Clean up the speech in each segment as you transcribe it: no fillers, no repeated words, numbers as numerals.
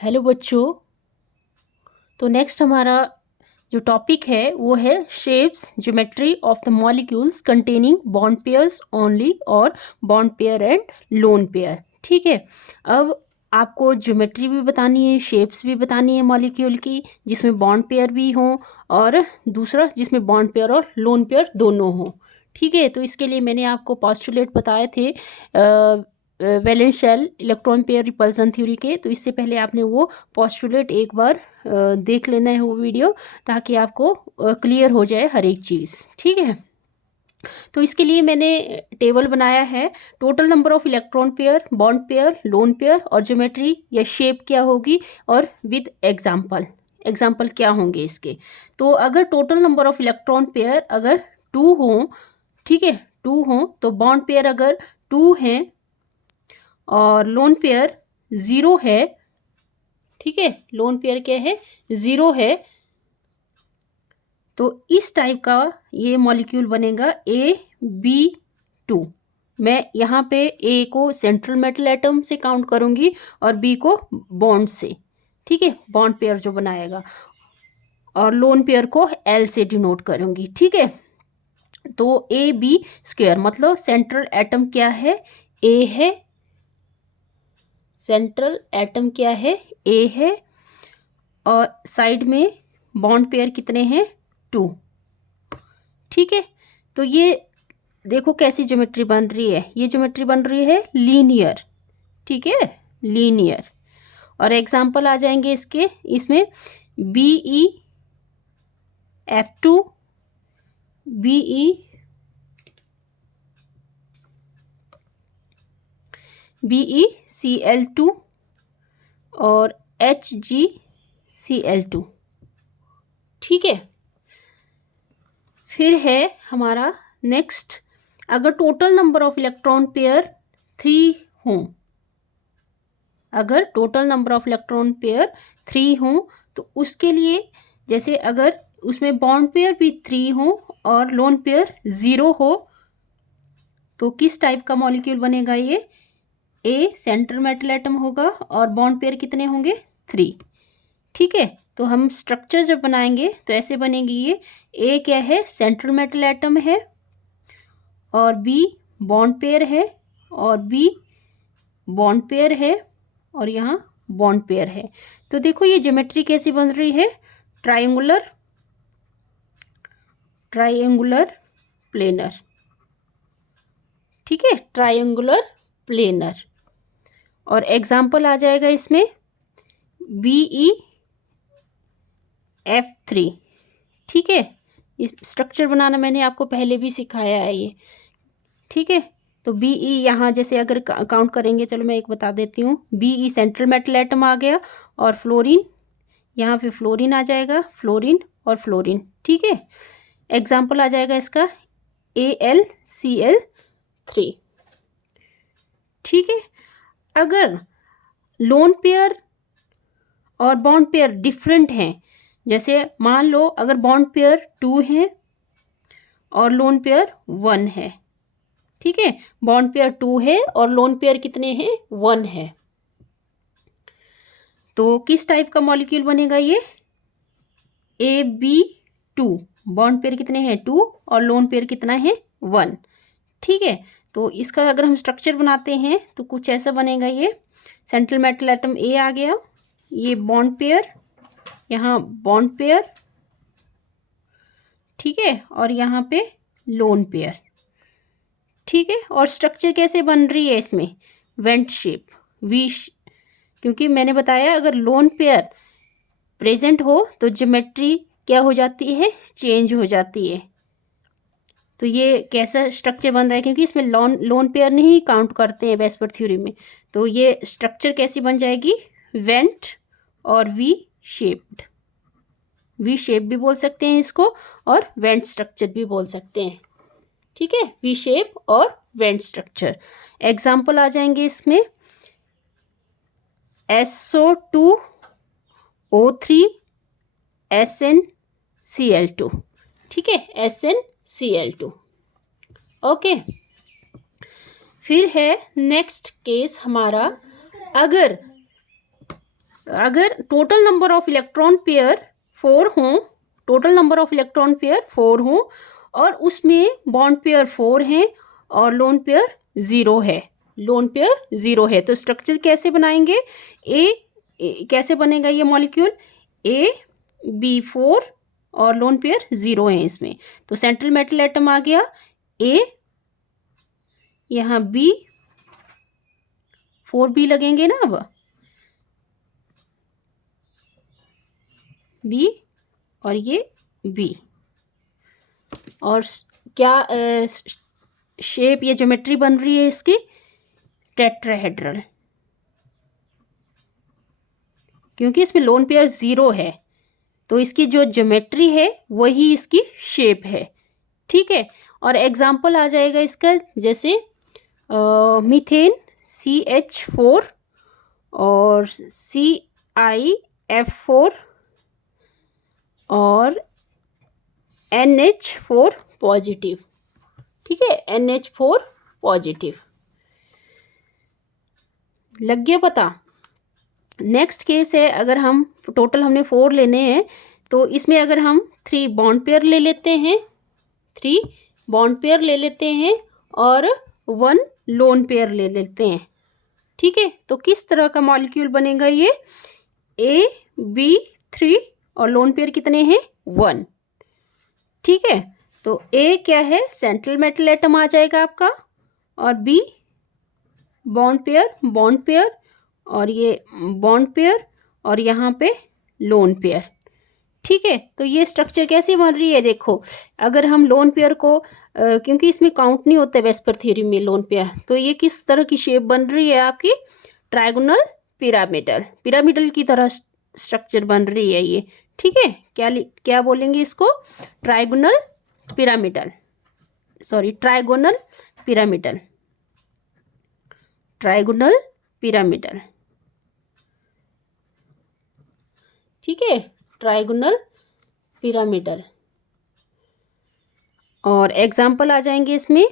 Hello बच्चों। तो next हमारा जो टॉपिक है वो है shapes geometry of the molecules containing bond pairs only और bond pair and lone pair. ठीक है। अब आपको ज्योमेट्री भी बतानी है, शेप्स भी बतानी है मॉलिक्यूल की, जिसमें बॉन्ड पेयर भी हों, और दूसरा जिसमें बॉन्ड पेयर और लोन पेयर दोनों हों। ठीक है। तो इसके लिए मैंने आपको पोस्टुलेट बताए थे valence shell electron pair repulsion theory के। तो इससे पहले आपने वो पोस्टुलेट एक बार देख लेना है वो वीडियो, ताकि आपको क्लियर हो जाए हर एक चीज़। ठीक है। तो इसके लिए मैंने टेबल बनाया है, total number of electron pair, bond pair, lone pair और ज्योमेट्री या शेप क्या होगी, और विद एग्जाम्पल क्या होंगे इसके। तो अगर total number of electron pair अगर 2 हों, ठीक है, 2 हों, तो बॉन्ड पेयर अगर 2 हैं और लोन पेयर 0 है, ठीक है, लोन पेयर क्या है, 0 है, तो इस टाइप का ये मॉलिक्यूल बनेगा AB2। मैं यहाँ पे ए को सेंट्रल मेटल एटम से काउंट करूँगी और बी को बॉन्ड से। ठीक है, बॉन्ड पेयर जो बनाएगा, और लोन पेयर को L से डिनोट करूँगी। ठीक है। तो AB² मतलब सेंट्रल एटम क्या है, ए है, सेंट्रल एटम क्या है, ए है, और साइड में बॉन्ड पेयर कितने हैं, 2। ठीक है। तो ये देखो कैसी ज्योमेट्री बन रही है, ये ज्योमेट्री बन रही है लीनियर। ठीक है, लीनियर। और एग्जांपल आ जाएंगे इसके, इसमें BeF2, BeCl2 और HgCl2। ठीक है। फिर है हमारा नेक्स्ट, अगर total number of electron pair 3 हों, अगर total number of electron pair 3 हों, तो उसके लिए जैसे अगर उसमें बॉन्ड पेयर भी 3 हों और लोन पेयर 0 हो, तो किस टाइप का मॉलिक्यूल बनेगा ये, ए सेंट्रल मेटल एटम होगा और बॉन्ड पेयर कितने होंगे, 3। ठीक है। तो हम स्ट्रक्चर जब बनाएंगे तो ऐसे बनेगी ये, ए क्या है, सेंट्रल मेटल एटम है, और बी बॉन्ड पेयर है, और बी बॉन्ड पेयर है, और यहाँ बॉन्ड पेयर है। तो देखो ये ज्योमेट्री कैसी बन रही है, ट्रायंगुलर प्लेनर। ठीक है, ट्रायंगुलर प्लेनर। और एग्जाम्पल आ जाएगा इसमें BeF3। ठीक है, इस स्ट्रक्चर बनाना मैंने आपको पहले भी सिखाया है ये। ठीक है। तो BE यहाँ जैसे अगर काउंट करेंगे, चलो मैं एक बता देती हूँ, BE सेंट्रल मेटल एटम आ गया, और फ्लोरीन, यहाँ पे फ्लोरीन आ जाएगा, फ्लोरीन और फ्लोरीन। ठीक है। एग्जाम्पल आ जाएगा इसका AlCl3। ठीक है। अगर लोन पेयर और बॉन्ड पेयर डिफरेंट हैं, जैसे मान लो अगर बॉन्ड पेयर 2 है और लोन पेयर 1 है, ठीक है, बॉन्ड पेयर 2 है और लोन पेयर कितने हैं, 1 है, तो किस टाइप का मॉलिक्यूल बनेगा ये, AB2। बॉन्ड पेयर कितने हैं, 2, और लोन पेयर कितना है, 1। ठीक है। तो इसका अगर हम स्ट्रक्चर बनाते हैं तो कुछ ऐसा बनेगा ये, सेंट्रल मेटल एटम ए आ गया, ये बॉन्ड पेयर, यहाँ बॉन्ड पेयर, ठीक है, और यहाँ पे लोन पेयर। ठीक है। और स्ट्रक्चर कैसे बन रही है इसमें, वेंट शेप, क्योंकि मैंने बताया अगर लोन पेयर प्रेजेंट हो तो ज्योमेट्री क्या हो जाती है, चेंज हो जाती है। तो ये कैसा स्ट्रक्चर बन रहा है, क्योंकि इसमें लोन पेयर नहीं काउंट करते हैं वेस्पर थ्योरी में, तो ये स्ट्रक्चर कैसी बन जाएगी, वेंट और वी शेप्ड। वी शेप भी बोल सकते हैं इसको, और वेंट स्ट्रक्चर भी बोल सकते हैं। ठीक है, वी शेप और वेंट स्ट्रक्चर। एग्जाम्पल आ जाएंगे इसमें SO2O3 SnCl2। ठीक है, SnCl2। ओके। फिर है नेक्स्ट केस हमारा, अगर अगर total number of electron pair 4 हों, total number of electron pair 4 हों और उसमें बॉन्ड पेयर 4 हैं और लोन पेयर 0 है, लोन पेयर 0 है, तो स्ट्रक्चर कैसे बनाएंगे? कैसे बनेगा ये मॉलिक्यूल? AB4 और लोन पेयर 0 है इसमें, तो सेंट्रल मेटल एटम आ गया A, यहाँ B, 4B लगेंगे ना, अब B और ये B, और क्या शेप, ये ज्योमेट्री बन रही है इसकी टेट्राहेड्रल, क्योंकि इसमें लोन पेयर 0 है, तो इसकी जो ज्योमेट्री है वही इसकी शेप है, ठीक है। और एग्जाम्पल आ जाएगा इसका, जैसे मीथेन CH4 और CIF4 और NH4 पॉजिटिव, ठीक है, NH4 पॉजिटिव, लग गया पता। नेक्स्ट केस है, अगर हम टोटल हमने 4 लेने हैं, तो इसमें अगर हम 3 बॉन्ड पेयर ले लेते हैं, 3 बॉन्ड पेयर ले लेते हैं और 1 लोन पेयर ले लेते हैं, ठीक है, तो किस तरह का मॉलिक्यूल बनेगा ये? AB3 और लोन पेयर कितने हैं? 1, ठीक है। तो A क्या है? सेंट्रल मेटल एटम आ जाएगा आपका, और B बॉन्ड पेयर और ये बॉन्ड पेयर और यहाँ पे लोन पेयर, ठीक है। तो ये स्ट्रक्चर कैसे बन रही है? देखो, अगर हम लोन पेयर को क्योंकि इसमें काउंट नहीं होते वेस्पर थ्योरी में लोन पेयर, तो ये किस तरह की शेप बन रही है आपकी? ट्रायगोनल पिरामिडल की तरह स्ट्रक्चर बन रही है ये, ठीक है। क्या बोलेंगे इसको? ट्रायगोनल पिरामिडल, ठीक है, ट्रायगोनल पिरामिडल। और एग्जाम्पल आ जाएंगे इसमें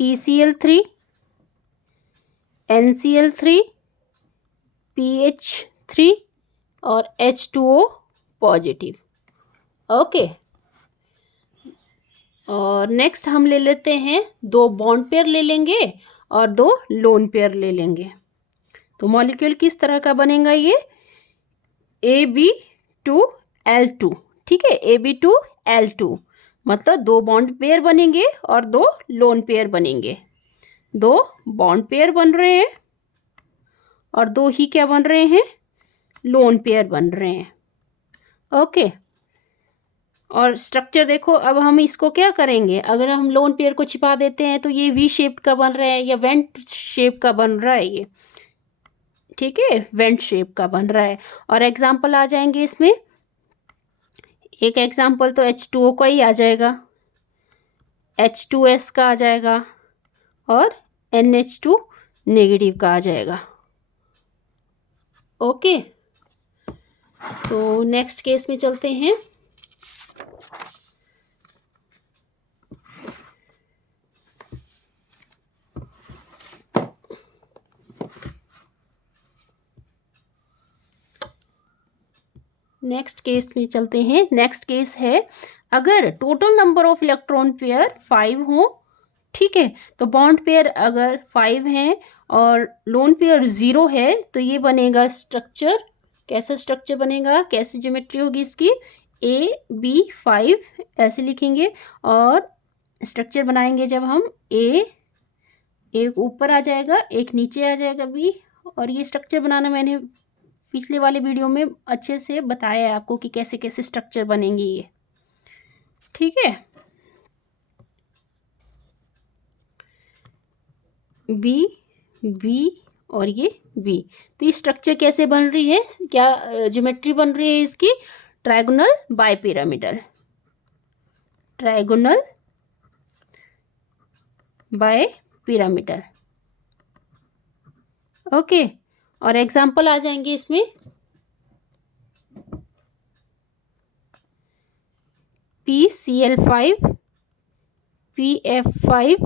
PCl3, NCl3, PH3 और H2O पॉजिटिव, ओके। और नेक्स्ट हम ले लेते हैं 2 बॉन्ड पेयर ले लेंगे और 2 लोन पेयर ले लेंगे, तो मॉलिक्यूल किस तरह का बनेगा ये? AB2L2, ठीक है, AB2L2, मतलब 2 बॉन्ड पेयर बनेंगे और 2 लोन पेयर बनेंगे, 2 बॉन्ड पेयर बन रहे हैं और 2 ही क्या बन रहे हैं? लोन पेयर बन रहे हैं, ओके। और स्ट्रक्चर देखो, अब हम इसको क्या करेंगे? अगर हम लोन पेयर को छिपा देते हैं तो ये V शेप का बन रहा है या वेंट शेप का बन रहा है ये, ठीक है, वेंट शेप का बन रहा है। और एग्जाम्पल आ जाएंगे इसमें, एक एग्जाम्पल तो H2O का ही आ जाएगा, H2S का आ जाएगा और NH2 नेगेटिव का आ जाएगा, ओके। तो नेक्स्ट केस में चलते हैं। नेक्स्ट केस है, अगर total number of electron pair 5 हो, ठीक है, तो बॉन्ड पेयर अगर 5 हैं और लोन पेयर 0 है, तो ये बनेगा स्ट्रक्चर, कैसा स्ट्रक्चर बनेगा, कैसी ज्योमेट्री होगी इसकी? AB5 ऐसे लिखेंगे, और स्ट्रक्चर बनाएंगे जब हम एक ऊपर आ जाएगा, एक नीचे आ जाएगा B, और ये स्ट्रक्चर बनाना मैंने पिछले वाले वीडियो में अच्छे से बताया है आपको कि कैसे कैसे स्ट्रक्चर बनेंगे ये, ठीक है। B और ये B, तो ये स्ट्रक्चर कैसे बन रही है, क्या ज्योमेट्री बन रही है इसकी? Trigonal bipyramidal, okay. और एग्जाम्पल आ जाएंगे इसमें PCl5, PF5,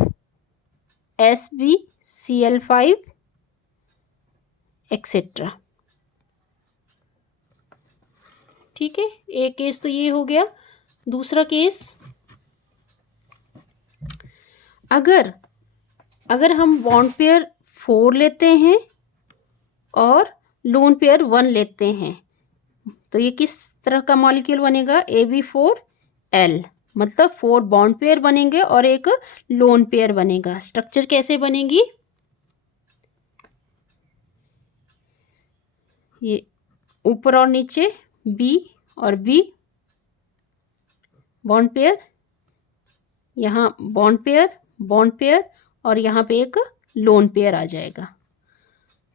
SbCl5, एक्सेट्रा। ठीक है, एक केस तो ये हो गया। दूसरा केस, अगर हम बॉन्ड पेयर 4 लेते हैं और लोन पेयर 1 लेते हैं, तो ये किस तरह का मॉलिक्यूल बनेगा? AB4L, मतलब 4 बॉन्ड पेयर बनेंगे और एक लोन पेयर बनेगा। स्ट्रक्चर कैसे बनेगी? ये ऊपर और नीचे B और B बॉन्ड पेयर, यहाँ बॉन्ड पेयर और यहाँ पे एक लोन पेयर आ जाएगा।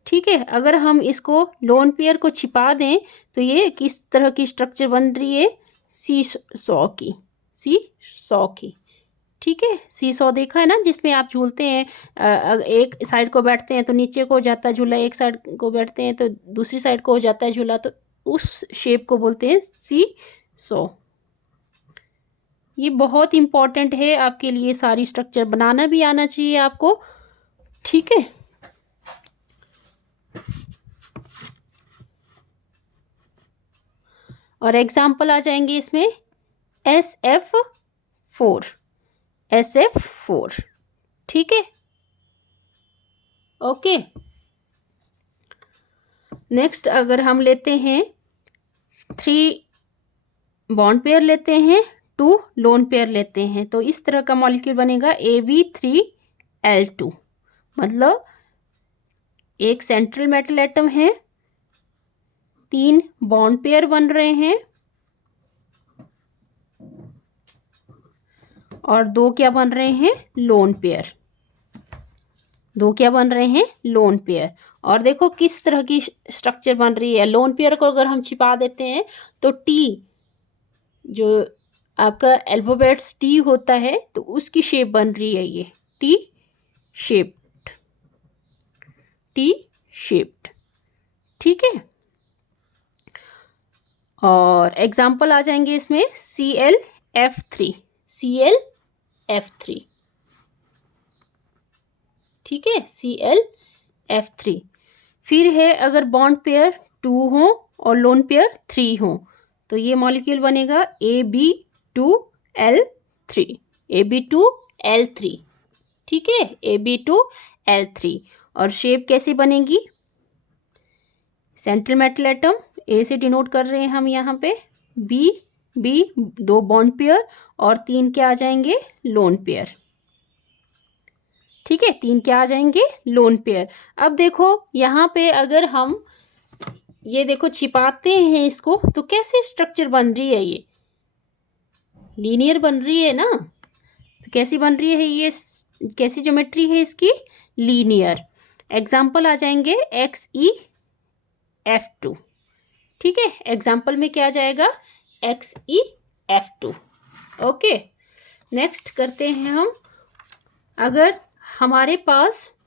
ठीक है, अगर हम इसको लोन पेयर को छिपा दें तो ये किस तरह की स्ट्रक्चर बन रही है? सी सॉ की। ठीक है, सी सॉ देखा है ना, जिसमें आप झूलते हैं, एक साइड को बैठते हैं तो नीचे को हो जाता है झूला, एक साइड को बैठते हैं तो दूसरी साइड को हो जाता है झूला, तो उस शेप को बोलते हैं सी सॉ। ये बहुत इम्पॉर्टेंट है आपके लिए, सारी स्ट्रक्चर बनाना भी आना चाहिए आपको। ठीक है, और एग्जाम्पल आ जाएंगे इसमें SF4। ठीक है, ओके। नेक्स्ट, अगर हम लेते हैं 3 बॉन्ड पेयर लेते हैं, 2 लोन पेयर लेते हैं, तो इस तरह का मॉलिक्यूल बनेगा AB3L2। मतलब एक सेंट्रल मेटल एटम है, 3 बॉन्ड पेयर बन रहे हैं और 2 क्या बन रहे हैं? Lone pair. 2 क्या बन रहे हैं? Lone pair. और देखो किस तरह की स्ट्रक्चर बन रही है। लोन पेयर को अगर हम छिपा देते हैं तो टी, जो आपका अल्फाबेट्स टी होता है, तो उसकी शेप बन रही है ये टी शेप्ड। ठीक है, और एग्जाम्पल आ जाएंगे इसमें ClF3। ठीक है, ClF3। फिर है, अगर बॉन्ड पेयर 2 हो और लोन पेयर 3 हो, तो ये मॉलिक्यूल बनेगा AB2L3। ठीक है, AB2L3। और शेप कैसी बनेगी? सेंट्रल मेटल एटम ए से डिनोट कर रहे हैं हम यहाँ पे, बी 2 बॉन्ड पेयर और 3 क्या आ जाएंगे? Loan pair. ठीक है, 3 क्या आ जाएंगे? Lone pair. अब देखो यहाँ पे अगर हम ये देखो छिपाते हैं इसको, तो कैसे स्ट्रक्चर बन रही है? ये लीनियर बन रही है ना, तो कैसी बन रही है ये? कैसी ज्योमेट्री है इसकी? लीनियर। एग्जाम्पल आ जाएंगे XeF2। ठीक है, एग्जाम्पल में क्या आ जाएगा? XeF2। ओके, नेक्स्ट करते हैं हम, अगर हमारे पास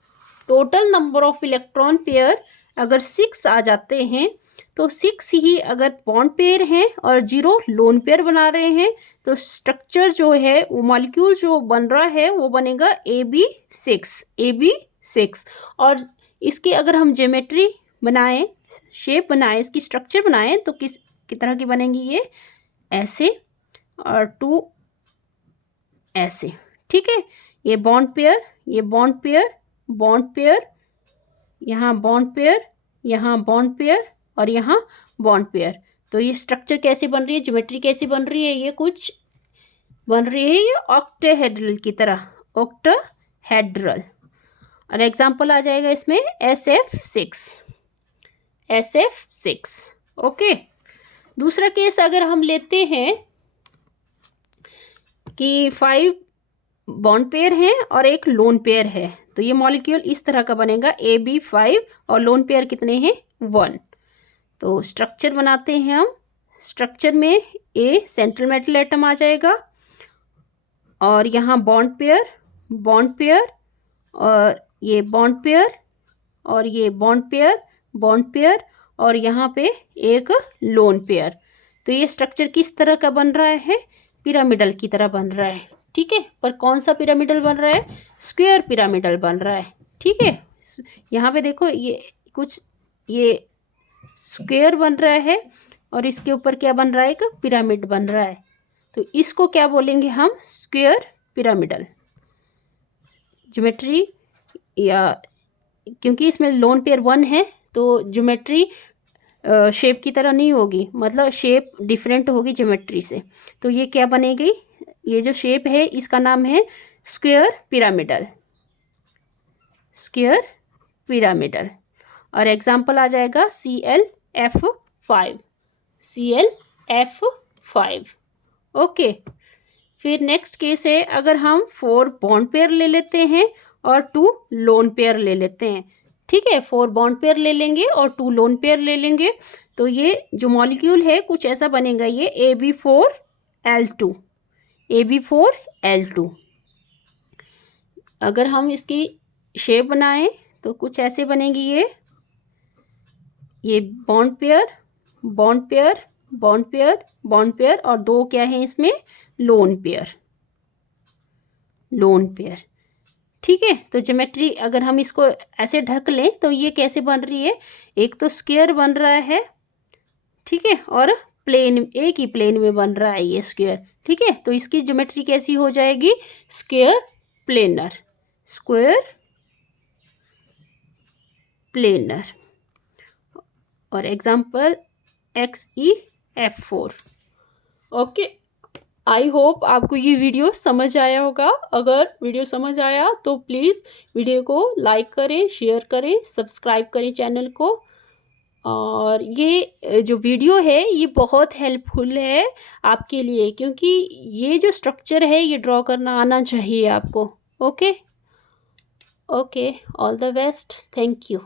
total number of electron pair अगर 6 आ जाते हैं, तो 6 ही अगर बॉन्ड पेयर हैं और 0 लोन पेयर बना रहे हैं, तो स्ट्रक्चर जो है, वो मॉलिक्यूल जो बन रहा है वो बनेगा AB6। और इसकी अगर हम ज्योमेट्री बनाएं, शेप बनाएं, इसकी स्ट्रक्चर बनाएं, तो किस तरह की बनेंगी? ये ऐसे और 2 ऐसे। ठीक है, ये बॉन्ड पेयर, ये बॉन्ड पेयर, यहाँ बॉन्ड पेयर, यहाँ बॉन्ड पेयर और यहाँ बॉन्ड पेयर। तो ये स्ट्रक्चर कैसे बन रही है? ज्योमेट्री कैसी बन रही है? ये कुछ बन रही है ये ऑक्टाहेड्रल की तरह, ऑक्टाहेड्रल। और एग्जाम्पल आ जाएगा इसमें SF6। ओके, दूसरा केस अगर हम लेते हैं कि 5 बॉन्ड पेयर है और एक लोन पेयर है, तो ये मॉलिक्यूल इस तरह का बनेगा AB5 और लोन पेयर कितने हैं? 1। तो स्ट्रक्चर बनाते हैं हम। स्ट्रक्चर में A सेंट्रल मेटल एटम आ जाएगा और यहाँ बॉन्ड पेयर और ये बॉन्ड पेयर और ये बॉन्ड पेयर और यहाँ पे एक लोन पेयर। तो ये स्ट्रक्चर किस तरह का बन रहा है? पिरामिडल की तरह बन रहा है। ठीक है, पर कौन सा पिरामिडल बन रहा है? स्क्वायर पिरामिडल बन रहा है। ठीक है, यहाँ पे देखो ये कुछ ये स्क्वायर बन रहा है और इसके ऊपर क्या बन रहा है, एक पिरामिड बन रहा है। तो इसको क्या बोलेंगे हम, स्क्वायर पिरामिडल ज्योमेट्री। या क्योंकि इसमें लोन पेयर 1 है तो ज्योमेट्री शेप की तरह नहीं होगी, मतलब शेप डिफरेंट होगी ज्योमेट्री से। तो ये क्या बनेगी, ये जो शेप है इसका नाम है स्क्वायर पिरामिडल, स्क्वायर पिरामिडल। और एग्जाम्पल आ जाएगा ClF5, ClF5। ओके, फिर नेक्स्ट केस है, अगर हम 4 बॉन्ड पेयर ले लेते हैं और 2 लोन पेयर ले लेते हैं। ठीक है, 4 बॉन्ड पेयर ले लेंगे और 2 लोन पेयर ले लेंगे, तो ये जो मॉलिक्यूल है कुछ ऐसा बनेगा, ये AB4L2, AB4L2। अगर हम इसकी शेप बनाएं तो कुछ ऐसे बनेगी, ये bond pair bond pair bond pair bond pair और 2 क्या है इसमें, लोन पेयर, लोन पेयर। ठीक है, तो ज्योमेट्री अगर हम इसको ऐसे ढक लें तो ये कैसे बन रही है, एक तो स्क्वायर बन रहा है, ठीक है, और प्लेन, एक ही प्लेन में बन रहा है ये स्क्वायर। ठीक है, तो इसकी ज्योमेट्री कैसी हो जाएगी, स्क्वायर प्लेनर, स्क्वायर प्लेनर। और example XeF4। Okay, I hope आपको ये वीडियो समझ आया होगा। अगर वीडियो समझ आया तो प्लीज़ वीडियो को लाइक करें, शेयर करें, सब्सक्राइब करें चैनल को। और ये जो वीडियो है ये बहुत हेल्पफुल है आपके लिए, क्योंकि ये जो स्ट्रक्चर है ये ड्रॉ करना आना चाहिए आपको। Okay, all the best, thank you.